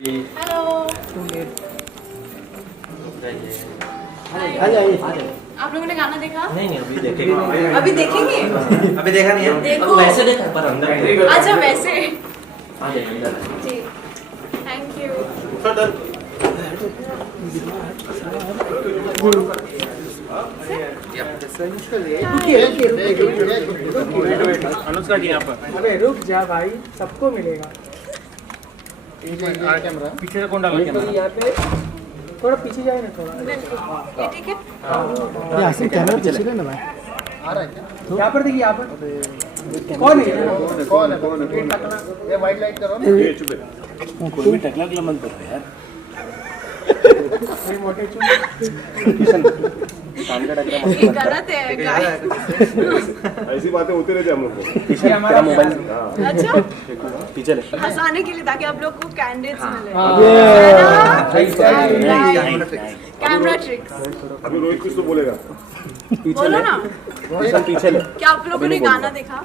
Hello. आप लोगों ने गाना देखा? नहीं अभी देखेंगे। अभी देखेंगे? अभी देखा नहीं है। देखो। वैसे देखा है पर अंदर। अच्छा वैसे। हाँ देखा अंदर। जी। Thank you. अनुष्का जी यहाँ पर। अबे रुक जा भाई, सबको मिलेगा। कैमरा पीछे से कौन डाला कैमरा? यहाँ पे थोड़ा पीछे जाए ना थोड़ा। ये ठीक है? कैमरा पीछे ना भाई। आ रहा है क्या? यहाँ पर देखिए, यहाँ पर कौन है? कौन है? ये वाइट लाइट करो ना। ये चुप है। कोई भी टकला के मत करो यार। ये मोटे चुप। काम का टकला ये गलत है गाइस। ऐसी बातें होती रहती हम लोग को। पीछे हमारा मोबाइल अच्छा पीछे ले। हंसाने के लिए, ताकि आप लोग को कैंडिडेट्स मिले। Camera tricks. अभी रोहित कुछ तो बोलेगा। बोलो ना। पीछे ले। क्या आप लोगों ने गाना देखा?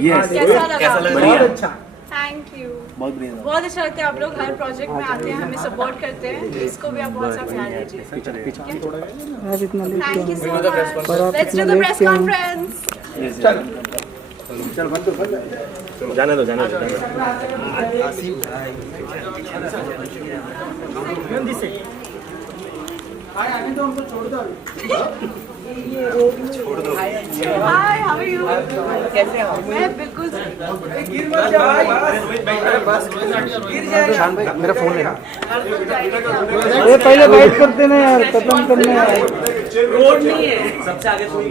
यस कैसा लगा? बढ़िया। बहुत अच्छा। Thank you. बहुत बढ़िया। बहुत अच्छा लगता है, आप लोग हर प्रोजेक्ट में आते हैं, हमें सपोर्ट करते हैं। इसको भी आप बहुत सा प्यार दीजिए। Thank you so much. Let's do the press conference. चल बंद जाने दो जाने दो। आने तो उनको छोड़ दो अभी। हाय, हाउ आर यू? कैसे हो? मैं बिल्कुल गिर मत जा भाई। गिर जाएगा। शान भाई मेरा फोन लेना। अरे पहले बाइट करते ना यार, खत्म करने यार। रोड नहीं है। सबसे आगे कोई है।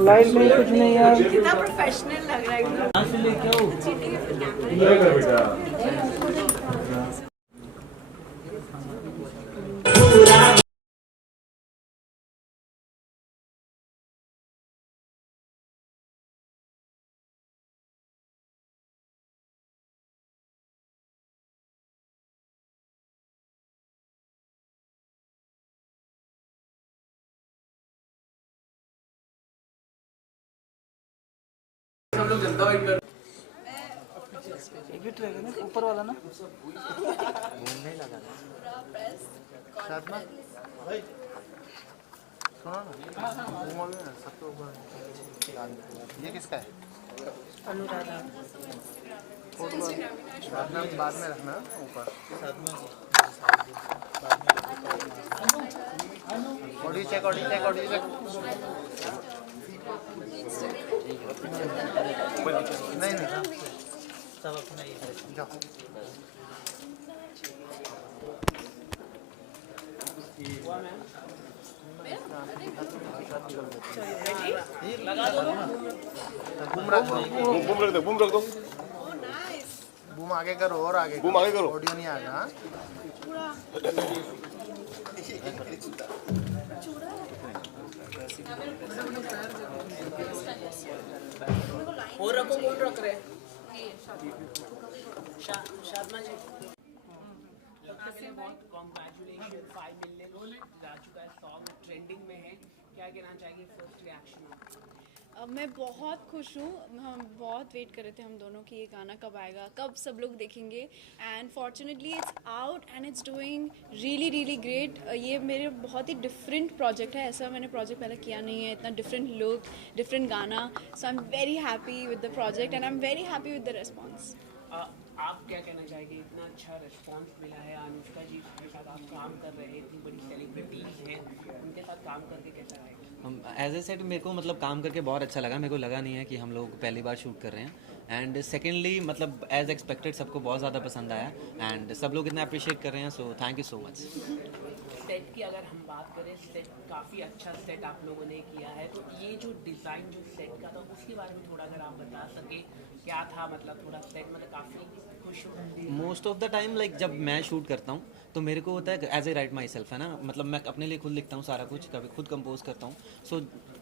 लाइट नहीं, कुछ नहीं यार। कितना प्रोफेशनल लग रहा है एकदम। कहाँ से लेके आओ? चीटिंग है फिर कैमरा। ऊपर वाला ना। ये किसका है? अनुराधा। बाद में रखना ऊपर। Audio check audio check audio check. नहीं नहीं सब अपना ही जाओ। बूम रख दो बूम रख दो। बूम आगे करो और आगे बूम आगे करो। ऑडियो नहीं आएगा। हाँ? और रखो, कौन रख रहे? शादमा जी। सबसे पहले बहुत कॉन्ग्रेचुलेशन, 5 मिलियन जा चुका है, सॉन्ग ट्रेंडिंग में है। क्या कहना चाहिए फर्स्ट रिएक्शन आपका? मैं बहुत खुश हूँ। हम बहुत वेट कर रहे थे हम दोनों कि ये गाना कब आएगा, कब सब लोग देखेंगे। And fortunately it's out and it's doing really really great. ये मेरे बहुत ही डिफरेंट प्रोजेक्ट है, ऐसा मैंने प्रोजेक्ट पहले किया नहीं है, इतना डिफरेंट लुक, डिफरेंट गाना। So I am very happy with the project and I am very happy with the response. आप क्या कहना चाहेंगे? इतना अच्छा रिस्पॉन्स मिला है, अनुष्का जी के साथ आप काम कर रहे हैं, इतनी बड़ी सेलिब्रिटीज़ हैं, उनके साथ काम करके कैसा रहेगा? एज ए सेट मेरे को मतलब काम करके बहुत अच्छा लगा। मेरे को लगा नहीं है कि हम लोग पहली बार शूट कर रहे हैं। एंड सेकेंडली मतलब एज एक्सपेक्टेड सबको बहुत ज़्यादा पसंद आया एंड सब लोग इतना अप्रिशिएट कर रहे हैं। So thank you so much. Set की अगर हम बात करें, सेट काफ़ी अच्छा सेट आप लोगों ने किया है, तो ये जो डिज़ाइन जो सेट का था उसके बारे में थोड़ा अगर आप बता सके, क्या था? मतलब थोड़ा सेट मतलब काफ़ी खुश हो। Most of the time like जब मैं शूट करता हूँ तो मेरे को होता है as a write myself, है ना, मतलब मैं अपने लिए खुद लिखता हूँ सारा कुछ, कभी खुद कंपोज करता हूँ। सो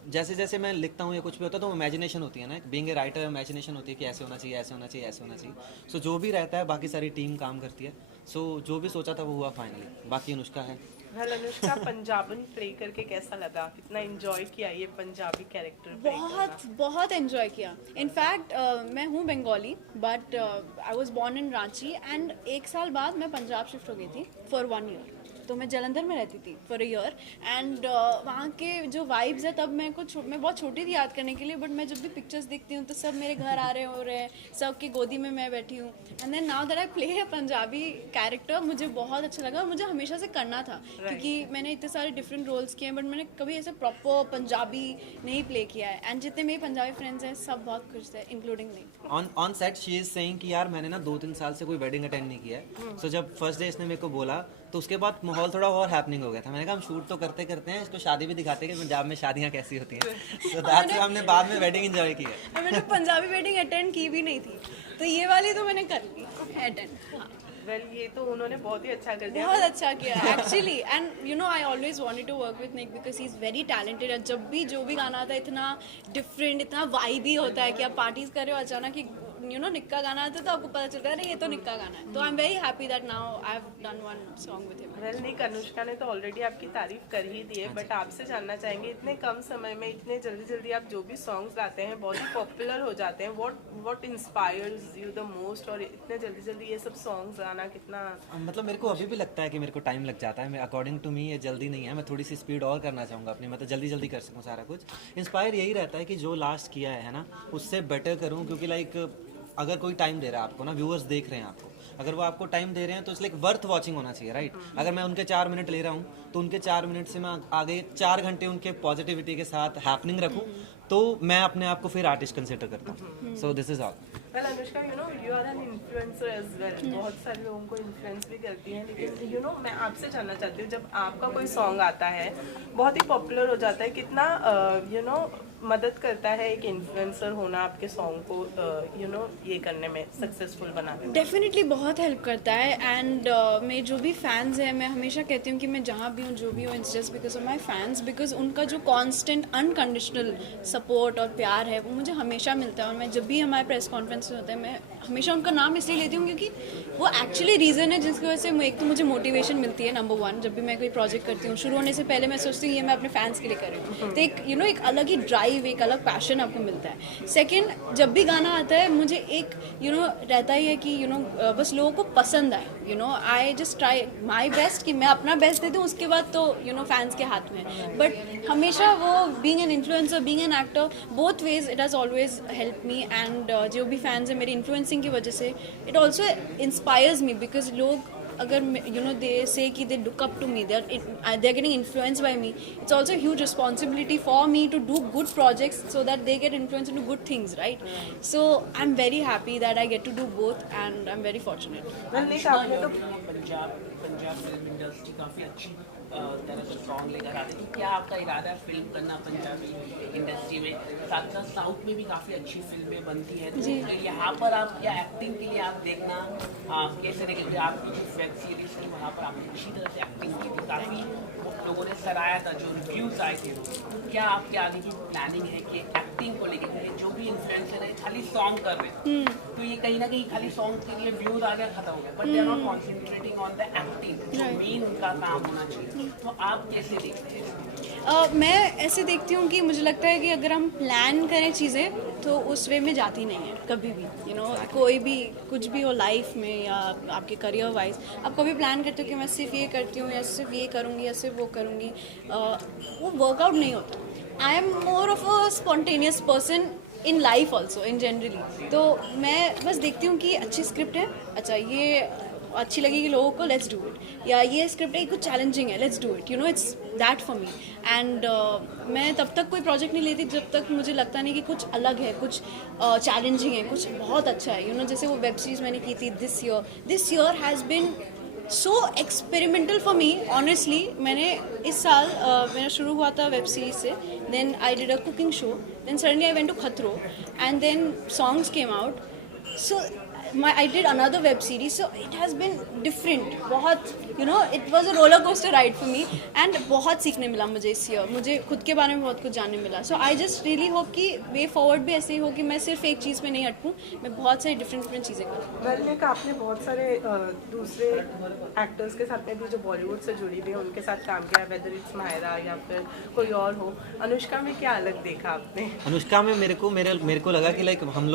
जैसे जैसे मैं लिखता हूँ या कुछ भी होता है तो इमेजिनेशन होती है ना, बीइंग ए राइटर इमेजिनेशन होती है कि ऐसे होना चाहिए, ऐसे होना चाहिए, ऐसे होना चाहिए। सो जो भी रहता है बाकी सारी टीम काम करती है। सो जो भी सोचा था वो हुआ फाइनली, बाकी अनुष्का है। वेल अनुष्का, पंजाबन प्ले करके कैसा लगा? कितना एंजॉय किया ये पंजाबी कैरेक्टर? बहुत बहुत एंजॉय किया। इनफैक्ट मैं हूँ Bengali but I was born in Ranchi and 1 साल बाद मैं पंजाब शिफ्ट हो गई थी फॉर 1 ईयर। तो मैं जलंधर में रहती थी फॉर अ ईयर एंड वहाँ के जो वाइब्स है, तब मैं बहुत छोटी थी याद करने के लिए, बट मैं जब भी पिक्चर्स देखती हूँ तो सब मेरे घर आ रहे हो रहे हैं, सबकी गोदी में मैं बैठी हूँ। And then now that I play a Punjabi character, मुझे बहुत अच्छा लगा और मुझे हमेशा से करना था क्योंकि मैंने इतने सारे डिफरेंट रोल्स किए हैं बट मैंने कभी ऐसे प्रॉपर पंजाबी नहीं प्ले किया है। एंड जितने मेरे पंजाबी फ्रेंड्स हैं सब बहुत खुश थे, including me. On set she is saying कि यार मैंने ना 2-3 साल से कोई वेडिंग अटेंड नहीं किया है। सो जब फर्स्ट डे इसने मेरे को बोला तो उसके बाद माहौल थोड़ा और हैपनिंग हो गया था। मैंने कहा हम शूट तो करते करते हैं, इसको शादी भी दिखाते हैं कि पंजाब में शादियाँ कैसी होती हैं। तो दैट्स व्हाई हमने बाद में वेडिंग एंजॉय की है। मैंने पंजाबी वेडिंग अटेंड की भी नहीं थी, तो ये वाली तो मैंने कर ली अटेंड। वेल ये तो उन्होंने बहुत ही अच्छा कर दिया। बहुत अच्छा किया actually. And you know I always wanted to work with Nick because he is very talented. And जब भी जो भी गाना आता है इतना डिफरेंट, इतना वाइबी होता है कि आप पार्टीज कर रहे हो, अचानक कि यू नो निक का गाना आता है तो आपको पता चलता है अरे ये तो निक का गाना है। तो I am very happy that now I have done one song with him. Well Nick, Anushka ने तो ऑलरेडी आपकी तारीफ कर ही दी है, बट आपसे जानना चाहेंगे इतने कम समय में इतने जल्दी जल्दी आप जो भी सॉन्ग्स गाते हैं बहुत ही पॉपुलर हो जाते हैं, what inspires you the most? और इतने जल्दी जल्दी ये सब सॉन्ग्स गाना कितना, मतलब मेरे को अभी भी लगता है कि मेरे को टाइम लग जाता है। अकॉर्डिंग टू मी ये जल्दी नहीं है, मैं थोड़ी सी स्पीड और करना चाहूँगा अपनी, मतलब जल्दी जल्दी कर सकूँ सारा कुछ। इंस्पायर यही रहता है कि जो लास्ट किया है ना उससे बेटर करूँ, क्योंकि लाइक अगर कोई टाइम दे रहा है आपको ना, व्यूअर्स देख रहे हैं आपको, अगर वो आपको टाइम दे रहे हैं तो इट्स लाइक वर्थ वॉचिंग होना चाहिए, राइट? अगर मैं उनके 4 मिनट ले रहा हूँ तो उनके 4 मिनट से मैं आगे 4 घंटे उनके पॉजिटिविटी के साथ हैपनिंग रखूँ, तो मैं अपने आप को फिर आर्टिस्ट कंसिडर करता हूँ। So this is all. Well Anushka, you know you are an influencer as well. बहुत सारे लोगों को इन्फ्लुएंस भी करती हैं, लेकिन यू नो मैं आपसे जानना चाहती हूँ, जब आपका कोई सॉन्ग आता है बहुत ही पॉपुलर हो जाता है, कितना यू नो मदद करता है एक इन्फ्लुएंसर होना आपके सॉन्ग को यू नो ये करने में, सक्सेसफुल बनाने में? डेफिनेटली बहुत हेल्प करता है। एंड मेरे जो भी फैंस हैं, मैं हमेशा कहती हूँ कि मैं जहाँ भी हूँ जो भी हूँ it's just because of my fans, because उनका जो कांस्टेंट अनकंडीशनल सपोर्ट और प्यार है वो मुझे हमेशा मिलता है। और मैं जब भी हमारे प्रेस कॉन्फ्रेंस होते हैं मैं हमेशा उनका नाम इसलिए लेती हूँ क्योंकि वो एक्चुअली रीज़न है जिसकी वजह से एक तो मुझे मोटिवेशन मिलती है, नंबर 1। जब भी मैं कोई प्रोजेक्ट करती हूँ शुरू होने से पहले मैं सोचती हूँ ये मैं अपने फैंस के लिए कर रही हूँ, तो एक यू नो एक अलग ही ड्राइव, एक अलग पैशन आपको मिलता है। सेकेंड, जब भी गाना आता है मुझे एक यू नो रहता ही है कि यू नो बस लोगों को पसंद आए। You know I just try my best कि मैं अपना बेस्ट दे दूँ, उसके बाद तो यू नो फैंस के हाथ में। बट हमेशा वो being an influencer, being an actor, both ways it has always help me. And जो भी फैंस हैं मेरी इन्फ्लुएंसिंग की वजह से it also inspires me, because लोग अगर यू नो दे से कि they look up to me, they are getting influenced by me, it's also huge responsibility for me to do good projects so that they get influenced to good things, right? So I am very happy that I get to do both and I am very fortunate. Well Nick, आपने तो Punjab film industry काफ़ी अच्छी तरह से song लेकर आते हैं, क्या आपका इरादा है फिल्म करना पंजाबी इंडस्ट्री में? साथ साथ साउथ में भी काफ़ी अच्छी फिल्में बनती हैं, तो यहाँ पर आप या एक्टिंग के लिए आप देखना कैसे देखेंगे? आपकी जो वेब सीरीज थी वहाँ पर आपने अच्छी तरह से एक्टिंग की थी, काफ़ी लोगों ने सराहा था, जो रिव्यूज़ आए थे। क्या आपके आगे की प्लानिंग है कि एक्टिंग को लेकर जो भी इन्फ्लुएंसर है खाली सॉन्ग कर रहे हैं तो ये कहीं ना कहीं खाली सॉन्ग के लिए व्यूज आ गया, खत्म हो गया, but they are not concentrating on the acting, जो मेन उनका काम होना चाहिए। तो आप कैसे देखते हैं? मैं ऐसे देखती हूँ कि मुझे लगता है कि अगर हम प्लान करें चीज़ें तो उस वे में जाती नहीं है कभी भी। यू नो कोई भी कुछ भी हो लाइफ में या आपके करियर वाइज, आप कभी प्लान करते हो कि मैं सिर्फ ये करती हूँ या सिर्फ ये करूँगी या सिर्फ वो करूँगी, वो वर्कआउट नहीं होता। I am more of a spontaneous person in life also in generally. तो मैं बस देखती हूँ कि अच्छी स्क्रिप्ट है, अच्छा ये अच्छी लगेगी लोगों को, लेट्स डू इट, या ये स्क्रिप्ट है कुछ चैलेंजिंग है, let's do it, you know it's that for me. And मैं तब तक कोई प्रोजेक्ट नहीं लेती जब तक मुझे लगता नहीं कि कुछ अलग है, कुछ चैलेंजिंग है, कुछ बहुत अच्छा है। यू नो जैसे वो वेब सीरीज़ मैंने की थी this year has been so experimental for me honestly. मैंने इस साल मेरा शुरू हुआ था वेब सीरीज से, then I did a cooking show, then suddenly I went to Khatron and then songs came out. So I did another web series, so it has been different. बहुत it was a roller coaster ride for me, and बहुत सीखने मिला मुझे इस year. मुझे खुद के बारे में बहुत कुछ जानने मिला. So I just really hope कि way forward भी ऐसे ही हो कि मैं सिर्फ एक चीज़ में नहीं अटकूँ, मैं बहुत सारी different चीज़ें करूँ. वेल आपने बहुत सारे दूसरे एक्टर्स के साथ में भी जो बॉलीवुड से जुड़ी हुई है उनके साथ काम किया, वेदर इट्स मायरा या फिर कोई और हो. अनुष्का में क्या अलग देखा आपने? अनुष्का में मेरे को लगा कि लाइक हम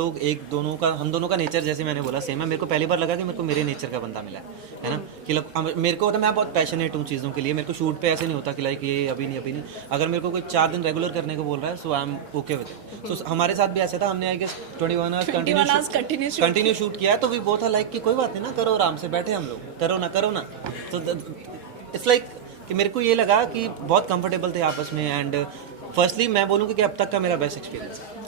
दोनों का नेचर, जैसे मैंने बोला, सेम है. मेरे को पहली बार लगा कि मेरे को मेरे नेचर का बंदा मिला है ना, कि मेरे को होता है, मैं बहुत पैशनेट हूँ चीज़ों के लिए. मेरे को शूट पे ऐसे नहीं होता कि लाइक ये अभी नहीं. अगर मेरे को कोई 4 दिन रेगुलर करने को बोल रहा है, so I am okay with it. So हमारे साथ भी ऐसा था, हमने I guess 21 hours continue shoot किया है. तो वी बोथ आर लाइक कि कोई बात नहीं ना, करो आराम से, बैठे हम लोग, करो ना. तो इट्स लाइक कि मेरे को ये लगा कि बहुत कंफर्टेबल थे आपस में. एंड फर्स्टली मैं बोलूँ कि अब तक का मेरा बेस्ट एक्सपीरियंस है.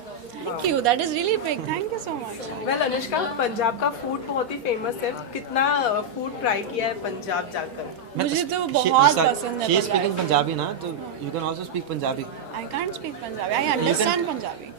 Thank you. That is really big. Thank you so much. Well Anushka, Punjab का फूड बहुत ही फेमस है. कितना फूड ट्राई किया है पंजाब जाकर? मुझे तो बहुत पसंद है. She is speaking Punjabi ना, तो you can also speak Punjabi. I can't speak Punjabi. I understand Punjabi.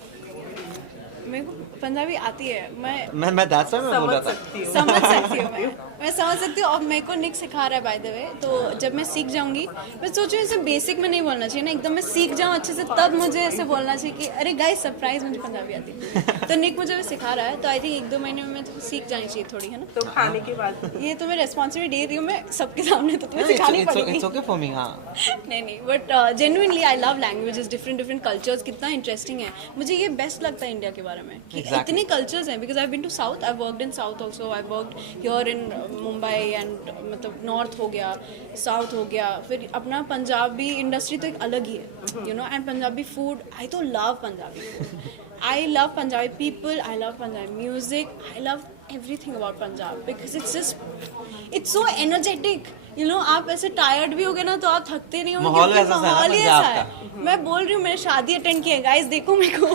मेरे को पंजाबी आती है. मैं that's why मैं बोल रहा था. समझ सकती हूँ मैं समझ सकती हूँ. और मेरे को निक सिखा रहा है बाय द वे. तो जब मैं सीख जाऊंगी, मैं सोचू ऐसे बेसिक में नहीं बोलना चाहिए ना, एकदम मैं सीख जाऊँ अच्छे से, तब मुझे ऐसे बोलना चाहिए कि अरे गाइस सरप्राइज मुझे पंजाबी आती है. तो निक मुझे सिखा रहा है, तो आई थिंक 1-2 महीने में मैं तो सीख जानी चाहिए थोड़ी, है ना. तो खाने के बाद ये तो मैं रेस्पॉन्सिबिलिटी दे रही हूँ मैं सबके सामने, तो तुम्हें सिखानी पड़ेगी. It's okay for me. हाँ. नहीं but genuinely I love languages, different cultures. कितना इंटरेस्टिंग है. मुझे ये बेस्ट लगता है इंडिया के बारे में कि इतने कल्चर्स हैं. Because I been to south, I worked in south also. I worked here in Mumbai and मतलब नॉर्थ हो गया, साउथ हो गया, फिर अपना पंजाबी इंडस्ट्री तो एक अलग ही है, you know. And Punjabi food, I तो love Punjabi food. I love Punjabi people, I love Punjabi music, I love everything about Punjab because it's so energetic. You know, आप ऐसे टायर्ड भी हो गए ना तो आप थकते नहीं होंगे. माहौल ऐसा है, माहौल ही ऐसा है. मैं बोल रही हूँ, मैंने शादी अटेंड की है गाइस, देखो मेरे को.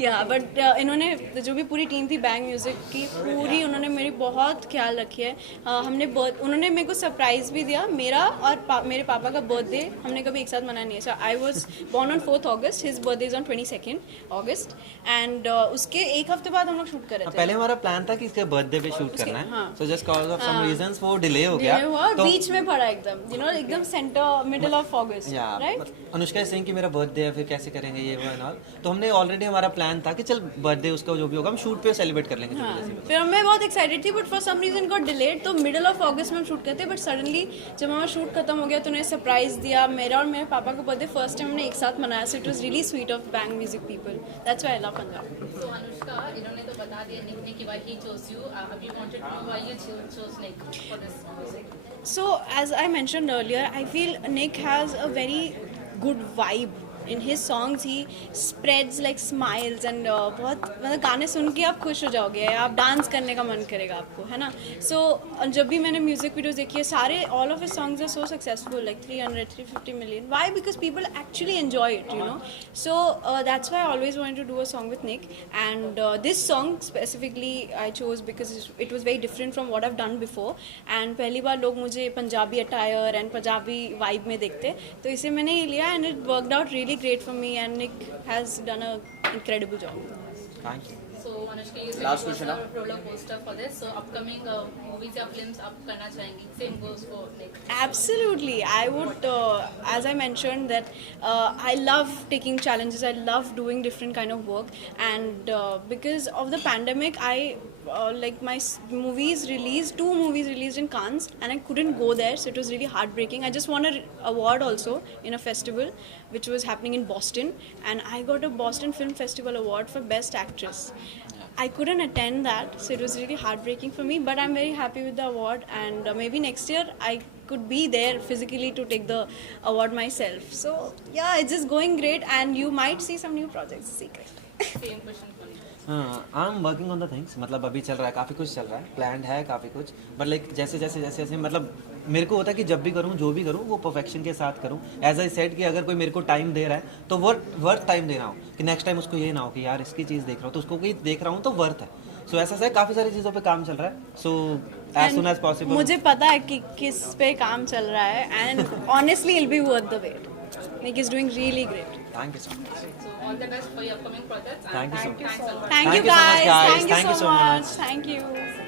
या बट इन्होंने जो भी पूरी टीम थी बैंग म्यूजिक की पूरी, उन्होंने मेरी बहुत ख्याल रखी है. उन्होंने मेरे को सरप्राइज भी दिया. मेरा और मेरे पापा का बर्थडे हमने कभी एक साथ मनाया नहीं है. So I was born on 4th August, his birthday is on 22nd August. And उसके एक हफ्ते बाद हम लोग शूट कर रहे थे. पहले हमारा प्लान था कि इसके बर्थडे पे शूट करना है, so just cause of some reasons वो डिले हो गया. तो बीच में पड़ा एकदम, यू नो, एकदम centre middle of August, right. Anushka Singh की मेरा बर्थडे है, फिर कैसे करेंगे ये वो एंड ऑल. तो हमने ऑलरेडी हमारा प्लान था कि चल बर्थडे उसका जो भी होगा हम शूट पे सेलिब्रेट कर लेंगे. फिर मैं बहुत एक्साइटेड थी, but for some reason got delayed. तो मिडिल ऑफ ऑगस्ट में हम शूट करते, बट सडनली जब हमारा शूट खत्म हो गया तो उन्हें सरप्राइज दिया. मेरा और मेरे पापा का बर्थडे फर्स्ट टाइम हमने एक साथ मनाया. So it was really sweet of bang music people. That's why I love Punjab. So Anushka, इन्होंने तो बता दिया निक ने कि व्हाई ही चोज यू. अब you wanted to know why you chose Nick for this music. So as I mentioned earlier, I feel Nick has a very good vibe. In his songs he spreads like smiles and बहुत मतलब गाने सुन के आप खुश हो जाओगे, आप dance करने का मन करेगा आपको, है ना. सो जब भी मैंने म्यूजिक वीडियोस देखी है सारे, all of his songs are so successful, like 300-350 million. Why? Because people actually enjoy it, you know. So that's why I always wanted to do a song with Nick. And this song specifically I chose because it was very different from what I've done before. And पहली बार लोग मुझे Punjabi attire and Punjabi vibe में देखते, तो इसे मैंने ये लिया and it worked out really great for me, and Nick has done an incredible job. Thank you. So Anushka, you said you was a roller coaster for this. So upcoming movies या films आप करना चाहेंगी? Same goes for Nick. Absolutely, I would. As I mentioned that I love taking challenges. I love doing different kind of work, and because of the pandemic, I like my movies released. 2 movies released in Cannes, and I couldn't go there, so it was really heartbreaking. I just won an award also in a festival, which was happening in Boston, and I got a Boston Film Festival award for Best Actress. I couldn't attend that, so it was really heartbreaking for me. But I'm very happy with the award, and maybe next year I could be there physically to take the award myself. So yeah, it's just going great, and you might see some new projects. Secret. Same question for you. I am working on the things. मतलब अभी चल रहा है, काफ़ी कुछ चल रहा है, प्लान्ड है काफ़ी कुछ. बट लाइक जैसे मतलब मेरे को होता है कि जब भी करूँ जो भी करूँ वो परफेक्शन के साथ करूँ. एज आई सेड कि अगर कोई मेरे को टाइम दे रहा है तो वर्थ टाइम दे रहा हूँ, कि नेक्स्ट टाइम उसको ये ना हो कि यार इसकी चीज़ देख रहा हूँ तो उसको कोई देख रहा हूँ तो वर्थ है. सो ऐसा है, काफ़ी सारी चीज़ों पे काम चल रहा है. So as soon as possible. मुझे पता है कि किस पे काम चल रहा है, and honestly it will be worth the wait. Nick is doing really great. Thank you so much. So all the best for your upcoming projects. And Thank you so much. Thanks a lot. Thank you so much, guys. guys. Thank you so much. Thank you.